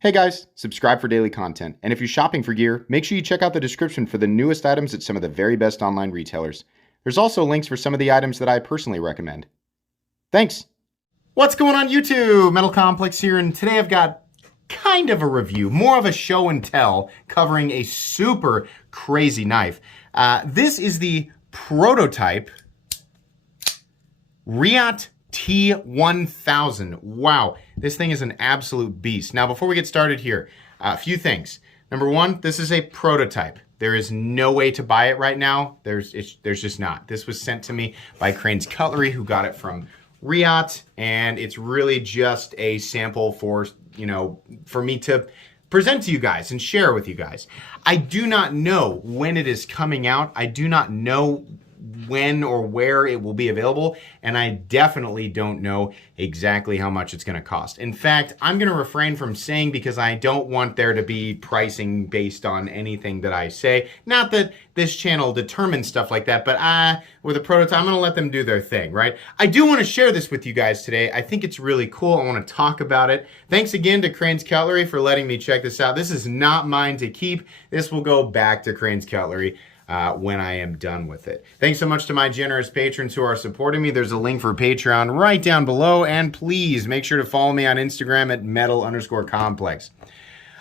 Hey guys, subscribe for daily content. And if you're shopping for gear, make sure you check out the description for the newest items at some of the very best online retailers. There's also links for some of the items that I personally recommend. Thanks! What's going on YouTube? Metal Complex here, and today I've got kind of a review, more of a show and tell, covering a super crazy knife. This is the prototype Reate T1000. Wow, this thing is an absolute beast. Now, before we get started here, a few things. Number one, this is a prototype. There is no way to buy it right now. There's just not. This was sent to me by Crane's Cutlery, who got it from Reate, and it's really just a sample for, for me to present to you guys and share with you guys. I do not know when it is coming out. I do not know when or where it will be available, and I definitely don't know exactly how much it's going to cost. In fact, I'm going to refrain from saying, because I don't want there to be pricing based on anything that I say. Not that this channel determines stuff like that, but with a prototype, I'm going to let them do their thing, right? I do want to share this with you guys today. I think it's really cool. I want to talk about it. Thanks again to Crane's Cutlery for letting me check this out. This is not mine to keep. This will go back to Crane's Cutlery when I am done with it. Thanks so much to my generous patrons who are supporting me. There's a link for Patreon right down below, and please make sure to follow me on Instagram at metal_complex.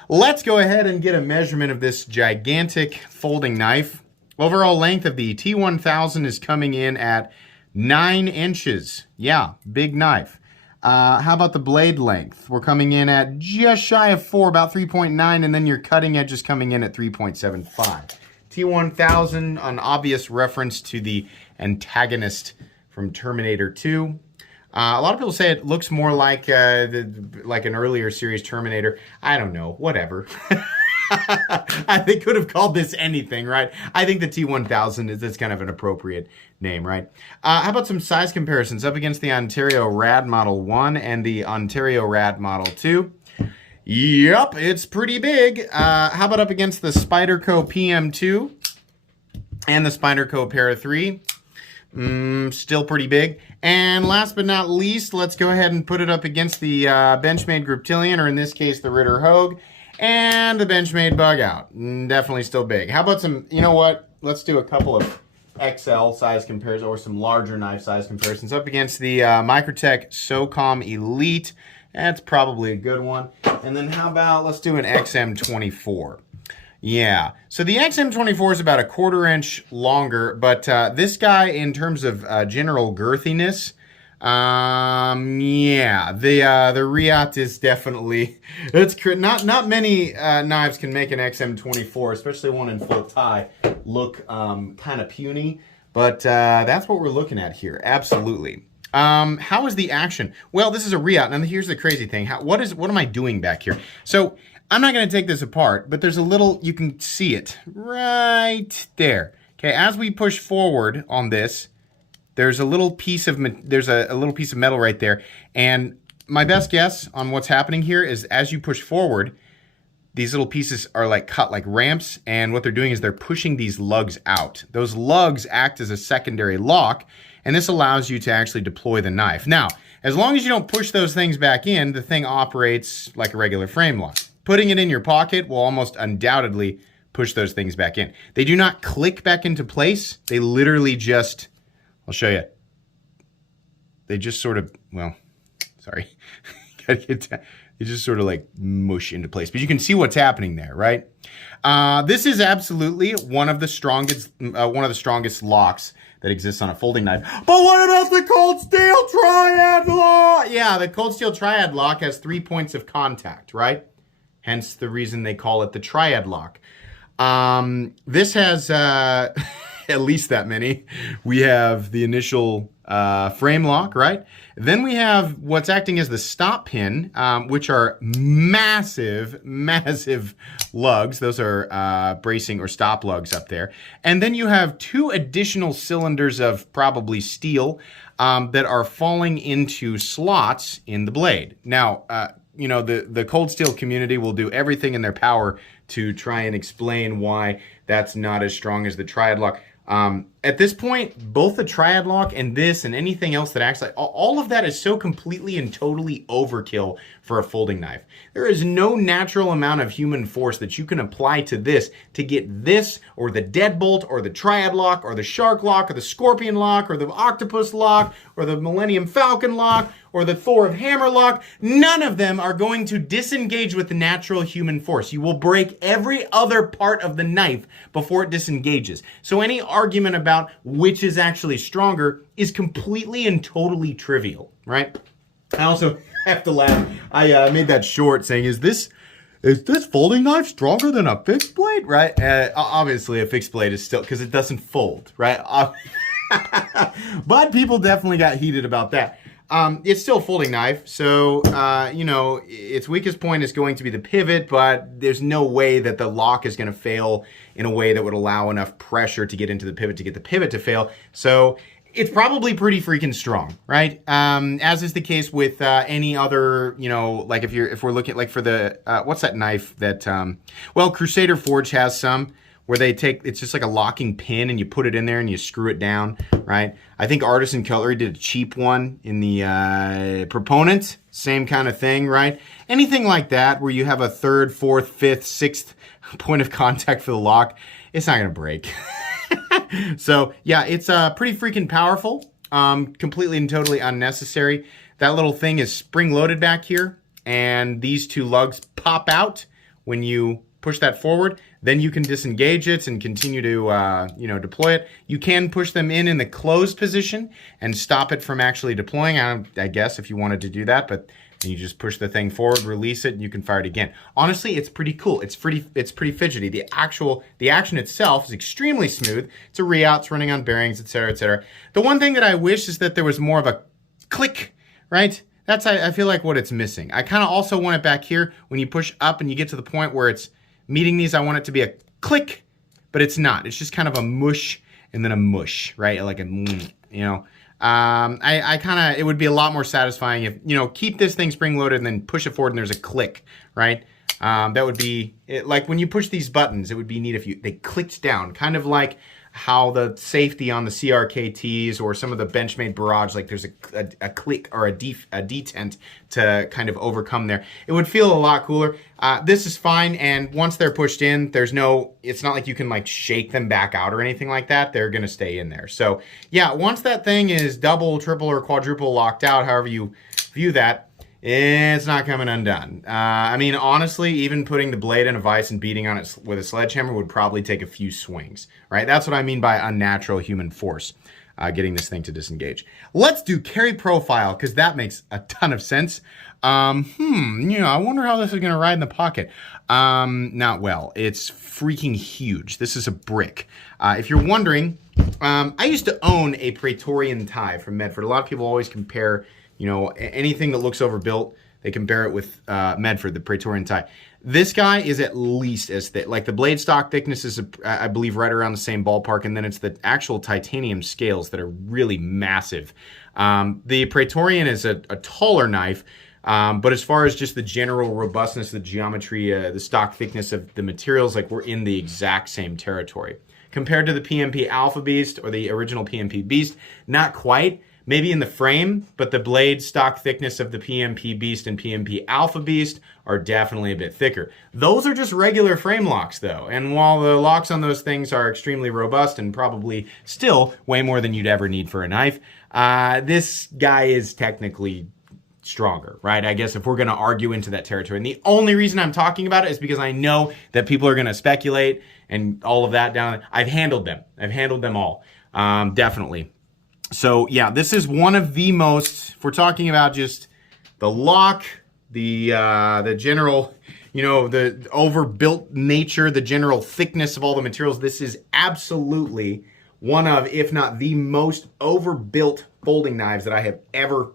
Let's go ahead and get a measurement of this gigantic folding knife. Overall length of the T1000 is coming in at 9 inches. Yeah, big knife. How about the blade length? We're coming in at just shy of 4, about 3.9, and then your cutting edge is coming in at 3.75. T1000, an obvious reference to the antagonist from Terminator 2. A lot of people say it looks more like an earlier series Terminator. I don't know, whatever. They could have called this anything, right? I think the T1000 is kind of an appropriate name, right? How about some size comparisons up against the Ontario Rad Model 1 and the Ontario Rad Model 2? Yep, it's pretty big. How about up against the Spyderco PM2 and the Spyderco Para 3? Still pretty big. And last but not least, let's go ahead and put it up against the Benchmade Griptilian, or in this case, the Ritter Hogue, and the Benchmade Bug Out. Definitely still big. How about some, you know what? Let's do a couple of XL size comparisons, or some larger knife size comparisons up against the Microtech SOCOM Elite. That's probably a good one. And then how about, let's do an XM24. Yeah, so the XM24 is about a 1/4 inch longer, but this guy, in terms of general girthiness, yeah, the Reate is definitely, not many knives can make an XM24, especially one in full tie, look kind of puny, but that's what we're looking at here, absolutely. How is the action? Well, this is a Reate, and here's the crazy thing. What am I doing back here? So I'm not going to take this apart, but there's a little, you can see it right there. Okay, as we push forward on this, there's a little piece of metal right there, and my best guess on what's happening here is as you push forward, these little pieces are like cut like ramps, and what they're doing is they're pushing these lugs out. Those lugs act as a secondary lock, and this allows you to actually deploy the knife. Now, as long as you don't push those things back in, the thing operates like a regular frame lock. Putting it in your pocket will almost undoubtedly push those things back in. They do not click back into place. They literally just, I'll show you. They just sort of, well, sorry. They just sort of like mush into place. But you can see what's happening there, right? This is absolutely one of the strongest locks that exists on a folding knife. But what about the cold steel triad lock? Yeah, the cold steel triad lock has 3 points of contact, right? Hence the reason they call it the triad lock. This has at least that many. We have the initial frame lock, right? Then we have what's acting as the stop pin, which are massive, massive lugs. Those are bracing or stop lugs up there. And then you have 2 additional cylinders of probably steel that are falling into slots in the blade. Now, the cold steel community will do everything in their power to try and explain why that's not as strong as the triad lock. At this point, both the triad lock and this and anything else that acts like, all of that is so completely and totally overkill for a folding knife. There is no natural amount of human force that you can apply to this to get this or the deadbolt or the triad lock or the shark lock or the scorpion lock or the octopus lock or the Millennium Falcon lock or the Thor of Hammer lock. None of them are going to disengage with the natural human force. You will break every other part of the knife before it disengages. So any argument about which is actually stronger is completely and totally trivial, right? I also have to laugh. I made that short saying, is this folding knife stronger than a fixed blade, right? Obviously, a fixed blade is still, because it doesn't fold, right? But people definitely got heated about that. It's still a folding knife, so, you know, its weakest point is going to be the pivot, but there's no way that the lock is going to fail in a way that would allow enough pressure to get into the pivot to get the pivot to fail. So it's probably pretty freaking strong, right? As is the case with any other, you know, like if we're looking like for the, what's that knife that, well, Crusader Forge has some where they take, it's just like a locking pin and you put it in there and you screw it down, right? I think Artisan Cutlery did a cheap one in the Proponent, same kind of thing, right? Anything like that where you have a third, fourth, fifth, sixth point of contact for the lock, it's not gonna break. So yeah, it's pretty freaking powerful, completely and totally unnecessary. That little thing is spring loaded back here, and these two lugs pop out when you push that forward. Then you can disengage it and continue to you know, deploy it. You can push them in the closed position and stop it from actually deploying, I guess, if you wanted to do that, but you just push the thing forward, release it, and you can fire it again. Honestly, it's pretty cool. It's pretty fidgety. The action itself is extremely smooth. It's a Reate, it's running on bearings, etc., etc. The one thing that I wish is that there was more of a click, right? That's, I feel like, what it's missing. I kind of also want it back here when you push up and you get to the point where it's meeting these. I want it to be a click, but it's not. It's just kind of a mush and then a mush, right? Like a, you know. I kind of, it would be a lot more satisfying if, you know, keep this thing spring loaded and then push it forward and there's a click, right? That would be, like when you push these buttons, it would be neat if they clicked down, kind of like how the safety on the CRKTs or some of the Benchmade Barrage, like there's a click or a detent to kind of overcome there. It would feel a lot cooler. This is fine, and once they're pushed in, there's no, it's not like you can like shake them back out or anything like that. They're gonna stay in there. So yeah, once that thing is double, triple, or quadruple locked out, however you view that, it's not coming undone. I mean, honestly, even putting the blade in a vise and beating on it with a sledgehammer would probably take a few swings, right? That's what I mean by unnatural human force, getting this thing to disengage. Let's do carry profile, because that makes a ton of sense. You know, I wonder how this is going to ride in the pocket. Not well. It's freaking huge. This is a brick. If you're wondering, I used to own a Praetorian tie from Medford. A lot of people always compare, you know, anything that looks overbuilt, they compare it with Medford, the Praetorian tie. This guy is at least as thick. Like the blade stock thickness is, I believe, right around the same ballpark, and then it's the actual titanium scales that are really massive. The Praetorian is a taller knife, but as far as just the general robustness, the geometry, the stock thickness of the materials, like we're in the exact same territory. Compared to the PMP Alpha Beast or the original PMP Beast, not quite. Maybe in the frame, but the blade stock thickness of the PMP Beast and PMP Alpha Beast are definitely a bit thicker. Those are just regular frame locks though, and while the locks on those things are extremely robust and probably still way more than you'd ever need for a knife, this guy is technically stronger, right? I guess if we're going to argue into that territory. And the only reason I'm talking about it is because I know that people are going to speculate and all of that down. I've handled them. I've handled them all, definitely. So yeah, this is one of the most, if we're talking about just the lock, the general, you know, the overbuilt nature, the general thickness of all the materials, this is absolutely one of, if not the most overbuilt folding knives that I have ever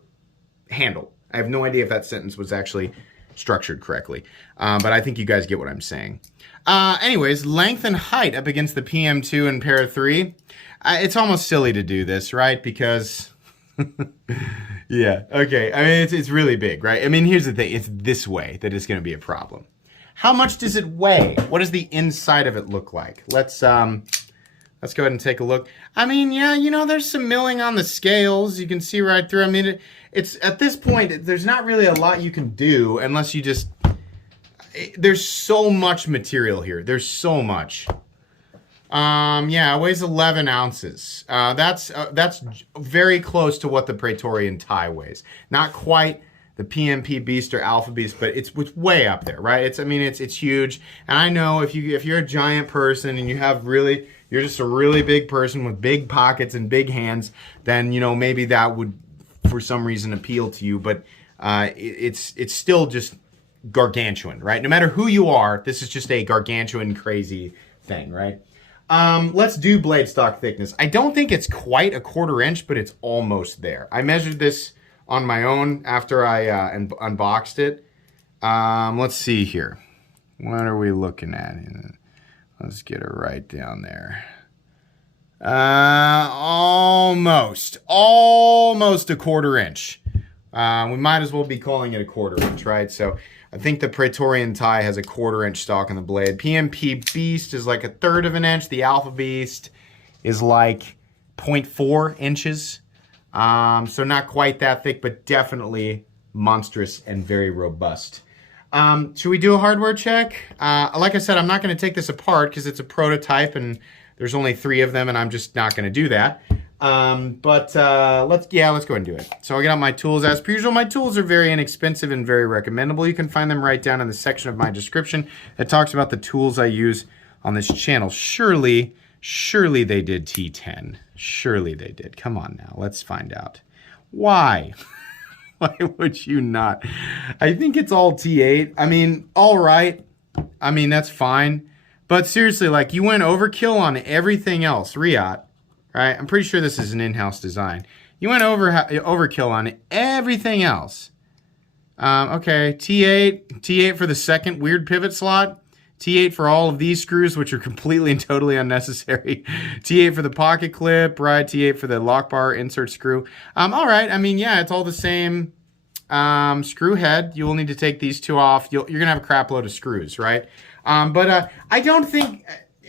handled. I have no idea if that sentence was actually structured correctly, but I think you guys get what I'm saying. Anyways, length and height up against the PM2 and Para 3. It's almost silly to do this, right? Because, yeah, okay. I mean, it's really big, right? I mean, here's the thing. It's this way that it's going to be a problem. How much does it weigh? What does the inside of it look like? Let's Let's go ahead and take a look. I mean, yeah, you know, there's some milling on the scales. You can see right through. I mean, it's at this point, there's not really a lot you can do unless you just, there's so much material here. There's so much. Yeah, it weighs 11 ounces. That's very close to what the Praetorian tie weighs. Not quite the PMP Beast or Alpha Beast, but it's way up there, right? It's huge. And I know if you're a giant person and you're just a really big person with big pockets and big hands, then, you know, maybe that would for some reason appeal to you, but it's still just gargantuan, right? No matter who you are, this is just a gargantuan crazy thing, right? Let's do blade stock thickness. I don't think it's quite a 1/4 inch, but it's almost there. I measured this on my own after I unboxed it. Let's see here. What are we looking at? Let's get it right down there. Almost a 1/4 inch. We might as well be calling it a 1/4 inch, right? So I think the Praetorian tie has a 1/4 inch stock on the blade. PMP Beast is like 1/3 of an inch. The Alpha Beast is like 0.4 inches. So not quite that thick, but definitely monstrous and very robust. Should we do a hardware check? Like I said, I'm not going to take this apart because it's a prototype and there's only 3 of them and I'm just not going to do that. Let's go ahead and do it. So I got out my tools. As per usual, my tools are very inexpensive and very recommendable. You can find them right down in the section of my description that talks about the tools I use on this channel. Surely they did T10. Surely they did. Come on now, let's find out. Why? Why would you not? I think it's all T8. I mean, all right. I mean, that's fine. But seriously, like, you went overkill on everything else. Reate, right? I'm pretty sure this is an in-house design. You went overkill on everything else. Okay, T8 for the second weird pivot slot. T8 for all of these screws, which are completely and totally unnecessary. T8 for the pocket clip, right? T8 for the lock bar insert screw. All right, I mean, yeah, it's all the same screw head. You will need to take these 2 off. You're gonna have a crap load of screws, right? I don't think,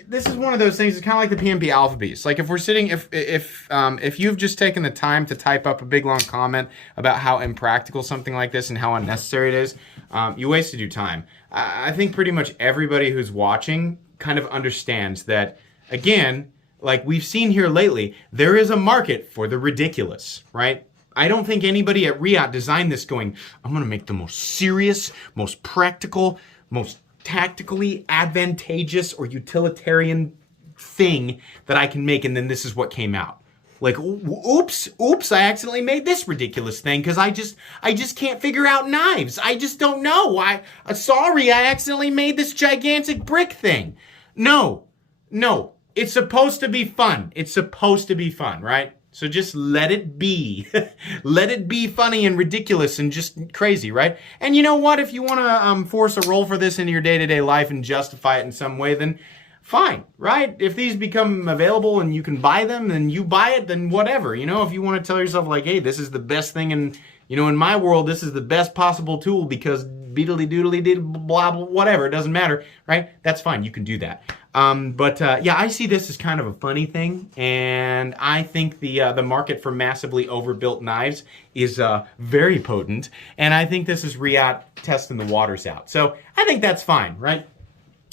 this is one of those things, it's kind of like the PMP Alpha Beast. Like, if we're sitting, if you've just taken the time to type up a big long comment about how impractical something like this and how unnecessary it is, you wasted your time. I think pretty much everybody who's watching kind of understands that, again, like we've seen here lately, there is a market for the ridiculous, right? I don't think anybody at Reate designed this going, I'm gonna make the most serious, most practical, most tactically advantageous or utilitarian thing that I can make, and then this is what came out. Like, oops, I accidentally made this ridiculous thing because I just can't figure out knives. I just don't know. Sorry, I accidentally made this gigantic brick thing. No, it's supposed to be fun. It's supposed to be fun, right? So just let it be. Let it be funny and ridiculous and just crazy, right? And you know what? If you want to force a role for this into your day-to-day life and justify it in some way, then fine, right? If these become available and you can buy them, then you buy it, then whatever. You know, if you want to tell yourself like, hey, this is the best thing, and you know, in my world, this is the best possible tool because beedly doodly did blah, blah, whatever, it doesn't matter, right? That's fine, you can do that. Yeah, I see this as kind of a funny thing, and I think the market for massively overbuilt knives is very potent, and I think this is Reate testing the waters out. So I think that's fine, right?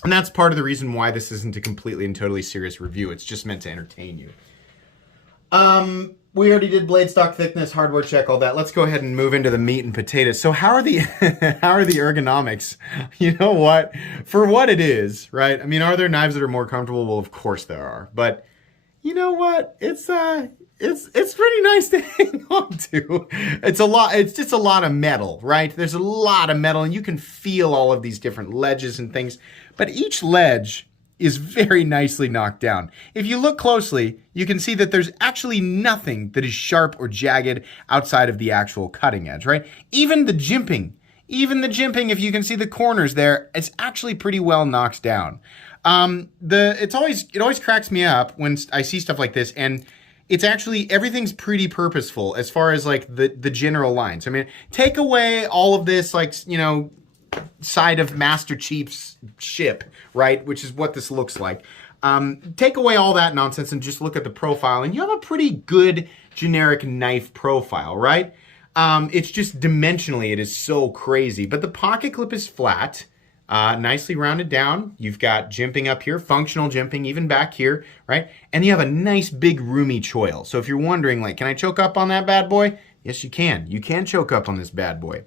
And that's part of the reason why this isn't a completely and totally serious review. It's just meant to entertain you. We already did blade stock thickness, hardware check, all that. Let's go ahead and move into the meat and potatoes. So how are the how are the ergonomics? You know what? For what it is, right? I mean, are there knives that are more comfortable? Well, of course there are. But you know what? It's pretty nice to hang on to. It's just a lot of metal, right? There's a lot of metal and you can feel all of these different ledges and things. But each ledge is very nicely knocked down. If you look closely, you can see that there's actually nothing that is sharp or jagged outside of the actual cutting edge, right? Even the jimping, if you can see the corners there, it's actually pretty well knocked down. It always cracks me up when I see stuff like this, and it's actually, everything's pretty purposeful as far as like the general lines. I mean, take away all of this, like, you know, side of Master Chief's ship, right? Which is what this looks like. Take away all that nonsense and just look at the profile, and you have a pretty good generic knife profile, right? It's just dimensionally, it is so crazy. But the pocket clip is flat, nicely rounded down. You've got jimping up here, functional jimping, even back here, right? And you have a nice big roomy choil. So if you're wondering, like, can I choke up on that bad boy? Yes, you can. You can choke up on this bad boy.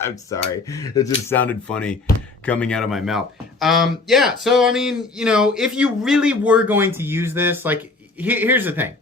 I'm sorry. It just sounded funny coming out of my mouth. Yeah, so I mean, you know, if you really were going to use this, like, here's the thing.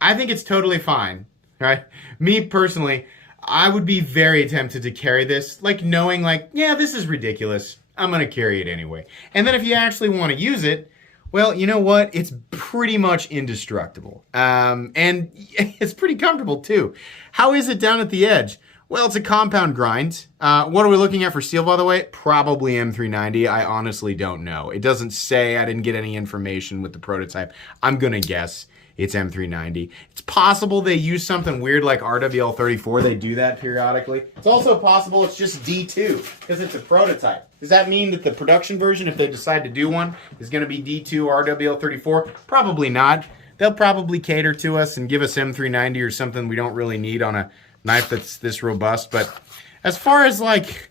I think it's totally fine, right? Me personally, I would be very tempted to carry this, like knowing like, yeah, this is ridiculous. I'm going to carry it anyway. And then if you actually want to use it, well, you know what? It's pretty much indestructible. And it's pretty comfortable too. How is it down at the edge? Well, it's a compound grind. What are we looking at for steel, by the way? Probably M390. I honestly don't know. It doesn't say. I didn't get any information with the prototype. I'm going to guess it's M390. It's possible they use something weird like RWL34. They do that periodically. It's also possible it's just D2 because it's a prototype. Does that mean that the production version, if they decide to do one, is going to be D2 or RWL34? Probably not. They'll probably cater to us and give us M390 or something we don't really need on a knife that's this robust. But as far as like,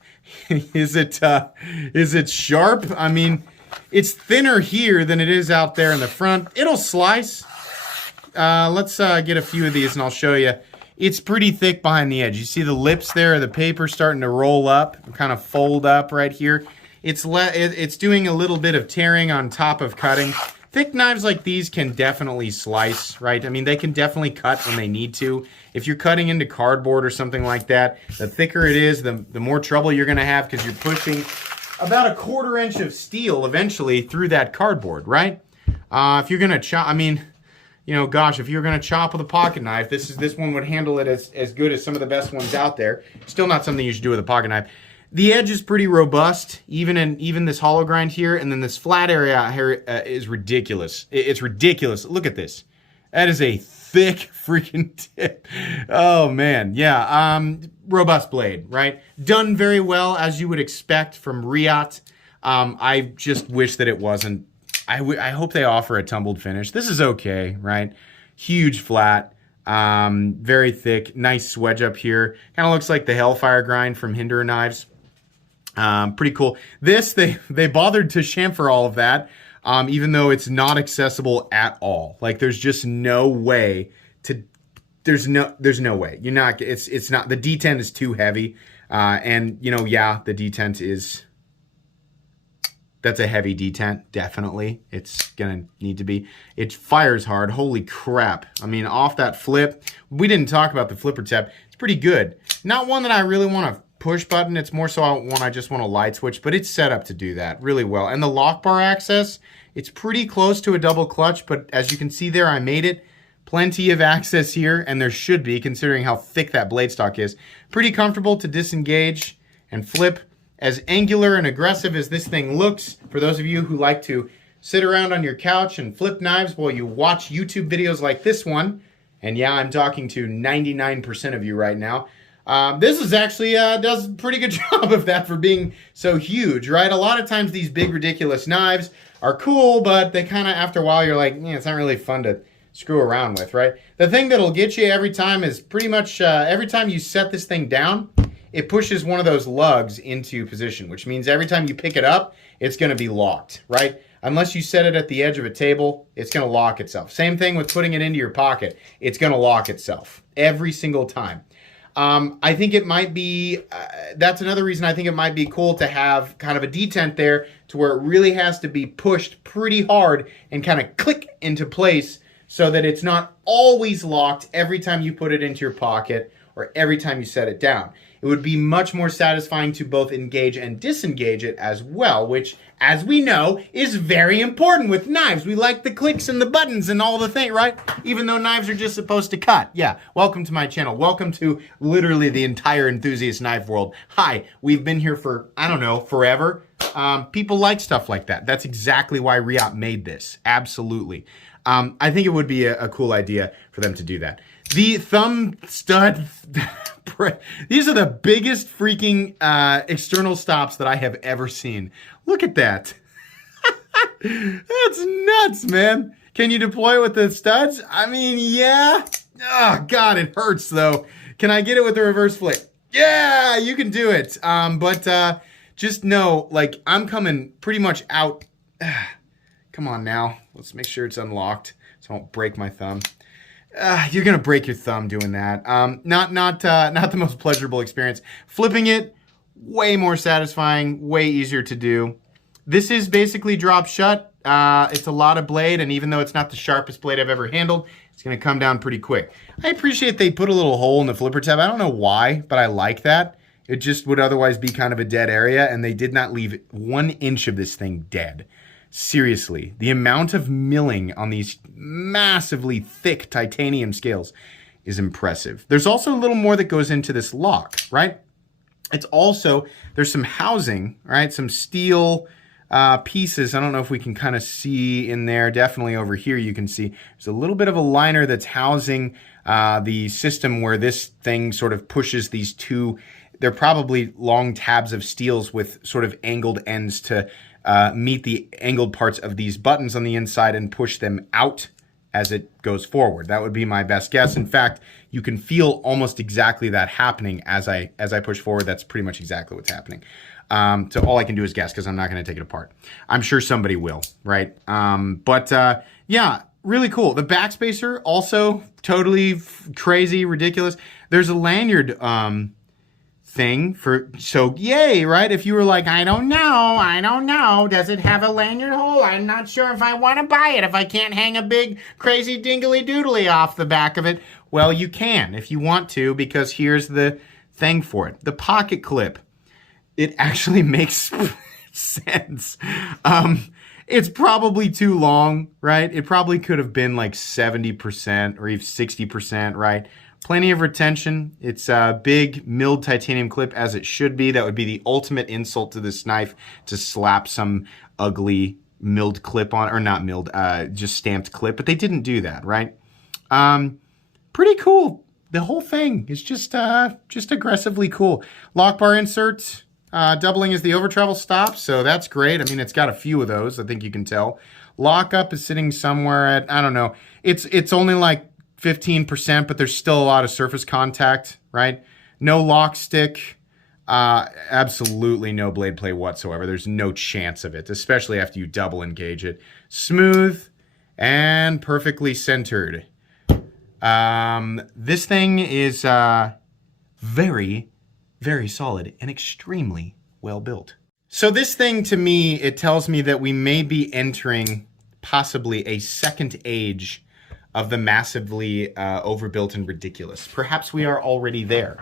is it sharp? I mean, it's thinner here than it is out there in the front. It'll slice. Let's get a few of these and I'll show you. It's pretty thick behind the edge. You see the lips there, the paper starting to roll up, kind of fold up right here. It's doing a little bit of tearing on top of cutting. Thick knives like these can definitely slice, right? I mean, they can definitely cut when they need to. If you're cutting into cardboard or something like that, the thicker it is, the more trouble you're gonna have because you're pushing about a 1/4 inch of steel eventually through that cardboard, right? If you're gonna chop, I mean, you know, gosh, if you're gonna chop with a pocket knife, this one would handle it as good as some of the best ones out there. Still not something you should do with a pocket knife. The edge is pretty robust, even this hollow grind here, and then this flat area out here is ridiculous. It's ridiculous. Look at this. That is a thick freaking tip. Oh man, yeah. Robust blade, right? Done very well as you would expect from Reate. I just wish that it wasn't. I hope they offer a tumbled finish. This is okay, right? Huge flat. Very thick, nice swedge up here. Kind of looks like the Hellfire grind from Hinderer knives. Pretty cool. This, they bothered to chamfer all of that, even though it's not accessible at all. Like there's just no way to, there's no way. You're not, it's not, the D10 is too heavy. And you know, yeah, the D10 is, that's a heavy D10, definitely. It's gonna need to be. It fires hard, holy crap. I mean, off that flip, we didn't talk about the flipper tab. It's pretty good. Not one that I really wanna push button. It's more so one I just want to light switch, but it's set up to do that really well. And the lock bar access, it's pretty close to a double clutch, but as you can see there, I made it. Plenty of access here, and there should be, considering how thick that blade stock is. Pretty comfortable to disengage and flip. As angular and aggressive as this thing looks, for those of you who like to sit around on your couch and flip knives while you watch YouTube videos like this one, and yeah, I'm talking to 99% of you right now, this is actually does a pretty good job of that for being so huge, right? A lot of times these big ridiculous knives are cool, but they kind of, after a while, you're like, yeah, it's not really fun to screw around with, right? The thing that'll get you every time is pretty much every time you set this thing down, it pushes one of those lugs into position, which means every time you pick it up, it's gonna be locked, right? Unless you set it at the edge of a table, it's gonna lock itself. Same thing with putting it into your pocket. It's gonna lock itself every single time. I think it might be, that's another reason I think it might be cool to have kind of a detent there to where it really has to be pushed pretty hard and kind of click into place so that it's not always locked every time you put it into your pocket or every time you set it down. It would be much more satisfying to both engage and disengage it as well, which, as we know, is very important with knives. We like the clicks and the buttons and all the thing, right? Even though knives are just supposed to cut. Yeah, welcome to my channel. Welcome to literally the entire enthusiast knife world. Hi, we've been here for, I don't know, forever. People like stuff like that. That's exactly why Reate made this. Absolutely. I think it would be a cool idea for them to do that. The thumb stud, these are the biggest freaking external stops that I have ever seen. Look at that. That's nuts, man. Can you deploy it with the studs? I mean, yeah. Oh, God, it hurts, though. Can I get it with the reverse flip? Yeah, you can do it. But just know, like, I'm coming pretty much out. Come on now. Let's make sure it's unlocked so I won't break my thumb. You're gonna break your thumb doing that. Not the most pleasurable experience. Flipping it, way more satisfying, way easier to do. This is basically drop shut. It's a lot of blade, and even though it's not the sharpest blade I've ever handled, it's gonna come down pretty quick. I appreciate they put a little hole in the flipper tab. I don't know why, but I like that. It just would otherwise be kind of a dead area, and they did not leave 1 inch of this thing dead. Seriously, the amount of milling on these massively thick titanium scales is impressive. There's also a little more that goes into this lock, right? It's also, there's some housing, right? Some steel pieces. I don't know if we can kind of see in there. Definitely over here you can see there's a little bit of a liner that's housing the system where this thing sort of pushes these two. They're probably long tabs of steels with sort of angled ends to meet the angled parts of these buttons on the inside and push them out as it goes forward. That would be my best guess. In fact, you can feel almost exactly that happening as I push forward. That's pretty much exactly what's happening. So all I can do is guess because I'm not going to take it apart. I'm sure somebody will, right? Yeah, really cool. The backspacer also totally crazy, ridiculous. There's a lanyard thing for, so yay, right? If you were like, I don't know, does it have a lanyard hole? I'm not sure if I want to buy it if I can't hang a big crazy dingly doodly off the back of it. Well, you can if you want to, because here's the thing for it. The pocket clip, it actually makes sense. It's probably too long, right? It probably could have been like 70% or even 60%, right? Plenty of retention. It's a big milled titanium clip as it should be. That would be the ultimate insult to this knife, to slap some ugly milled clip on, or not milled, just stamped clip, but they didn't do that, right? Pretty cool. The whole thing is just aggressively cool. Lock bar insert, doubling as the over travel stop, so that's great. I mean, it's got a few of those, I think you can tell. Lockup is sitting somewhere at, I don't know, it's only like 15%, but there's still a lot of surface contact, right? No lock stick, absolutely no blade play whatsoever. There's no chance of it, especially after you double engage it. Smooth and perfectly centered. This thing is very, very solid and extremely well built. So this thing, to me, it tells me that we may be entering possibly a second age of the massively overbuilt and ridiculous. Perhaps we are already there.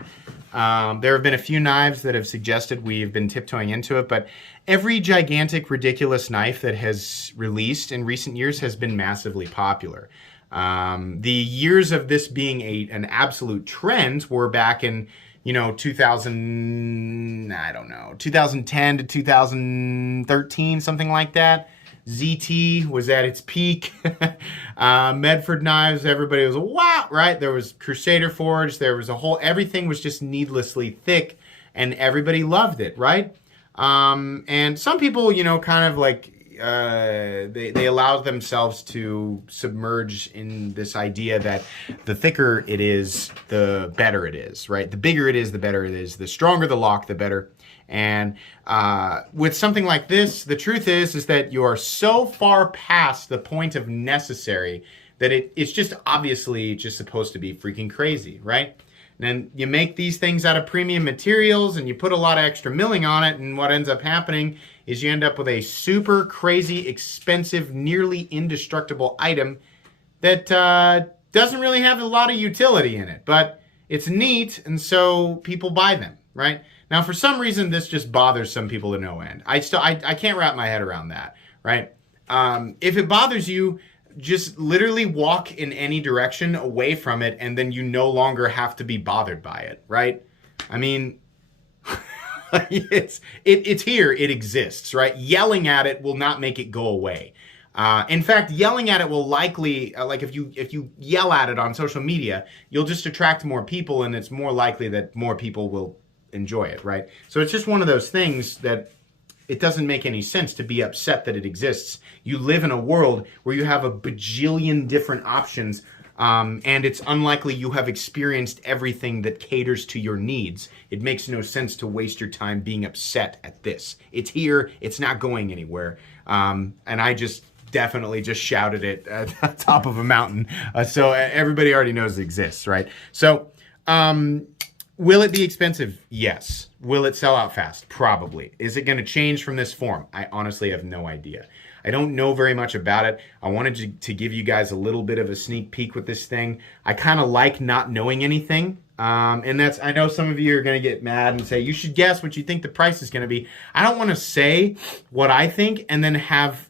There have been a few knives that have suggested we've been tiptoeing into it, but every gigantic, ridiculous knife that has released in recent years has been massively popular. The years of this being an absolute trend were back in, 2010 to 2013, something like that. ZT was at its peak. Medford knives, everybody was wow, right? There was Crusader Forge, there was everything was just needlessly thick, and everybody loved it, right? And some people, kind of like, they allowed themselves to submerge in this idea that the thicker it is, the better it is, right? The bigger it is, the better it is. The stronger the lock, the better. And with something like this, the truth is that you are so far past the point of necessary that it's just obviously just supposed to be freaking crazy, right? And then you make these things out of premium materials and you put a lot of extra milling on it, and what ends up happening is you end up with a super crazy, expensive, nearly indestructible item that doesn't really have a lot of utility in it, but it's neat, and so people buy them, right? Now, for some reason, this just bothers some people to no end. I can't wrap my head around that, right? If it bothers you, just literally walk in any direction away from it, and then you no longer have to be bothered by it, right? I mean, it's here, it exists, right? Yelling at it will not make it go away. In fact, yelling at it will likely, like if you yell at it on social media, you'll just attract more people, and it's more likely that more people will enjoy it, right? So it's just one of those things that it doesn't make any sense to be upset that it exists. You live in a world where you have a bajillion different options, and it's unlikely you have experienced everything that caters to your needs. It makes no sense to waste your time being upset at this. It's here, it's not going anywhere. And I just definitely just shouted it at the top of a mountain. So everybody already knows it exists, right? So, will it be expensive? Yes. Will it sell out fast? Probably. Is it going to change from this form? I honestly have no idea. I don't know very much about it. I wanted to give you guys a little bit of a sneak peek with this thing. I kind of like not knowing anything. And I know some of you are going to get mad and say, you should guess what you think the price is going to be. I don't want to say what I think and then have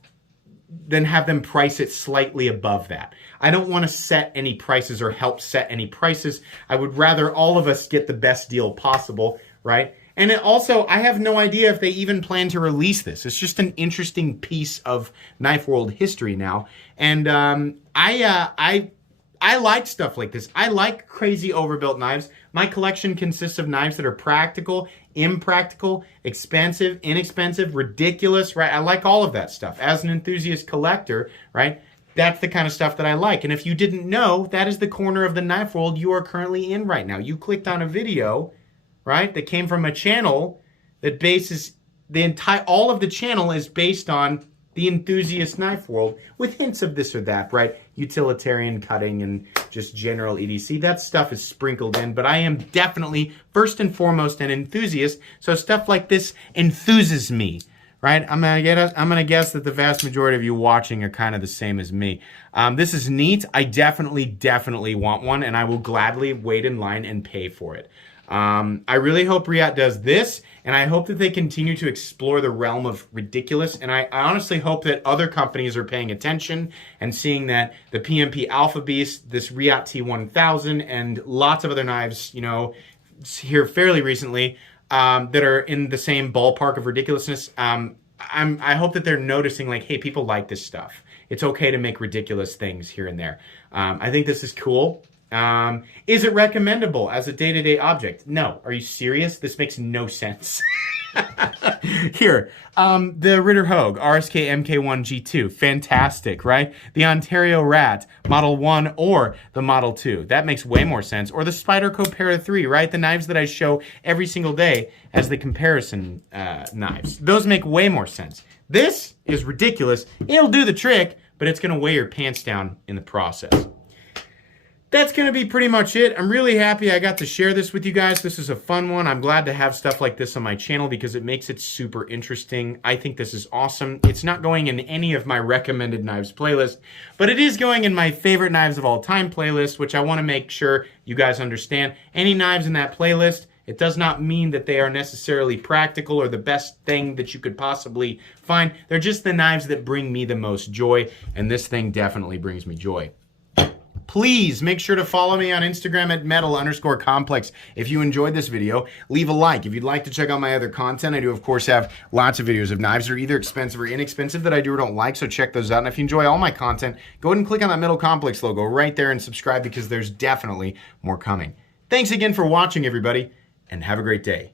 them price it slightly above that. I don't want to set any prices or help set any prices. I would rather all of us get the best deal possible, right? And also, I have no idea if they even plan to release this. It's just an interesting piece of knife world history now. And I like stuff like this. I like crazy overbuilt knives. My collection consists of knives that are practical, impractical, expensive, inexpensive, ridiculous, right? I like all of that stuff. As an enthusiast collector, right? That's the kind of stuff that I like. And if you didn't know, that is the corner of the knife world you are currently in right now. You clicked on a video, right, that came from a channel that bases all of the channel is based on the enthusiast knife world with hints of this or that, right? Utilitarian cutting and just general EDC. That stuff is sprinkled in, but I am definitely, first and foremost, an enthusiast. So stuff like this enthuses me, right? I'm gonna guess that the vast majority of you watching are kind of the same as me. This is neat. I definitely want one, and I will gladly wait in line and pay for it. I really hope Reate does this, and I hope that they continue to explore the realm of ridiculous, and I honestly hope that other companies are paying attention and seeing that the PMP Alpha Beast, this Reate T1000, and lots of other knives, you know, here fairly recently, that are in the same ballpark of ridiculousness. I hope that they're noticing, like, hey, people like this stuff. It's okay to make ridiculous things here and there. I think this is cool. Is it recommendable as a day-to-day object? No. Are you serious? This makes no sense. Here, the Ritter Hogue RSK MK1 G2, fantastic, right? The Ontario Rat Model 1 or the Model 2, that makes way more sense. Or the Spyderco Para 3, right? The knives that I show every single day as the comparison knives. Those make way more sense. This is ridiculous. It'll do the trick, but it's going to weigh your pants down in the process. That's going to be pretty much it. I'm really happy I got to share this with you guys. This is a fun one. I'm glad to have stuff like this on my channel because it makes it super interesting. I think this is awesome. It's not going in any of my recommended knives playlist, but it is going in my favorite knives of all time playlist, which I want to make sure you guys understand. Any knives in that playlist, it does not mean that they are necessarily practical or the best thing that you could possibly find. They're just the knives that bring me the most joy, and this thing definitely brings me joy. Please make sure to follow me on Instagram at metal_complex. If you enjoyed this video, leave a like. If you'd like to check out my other content, I do, of course, have lots of videos of knives that are either expensive or inexpensive that I do or don't like, so check those out. And if you enjoy all my content, go ahead and click on that Metal Complex logo right there and subscribe because there's definitely more coming. Thanks again for watching, everybody, and have a great day.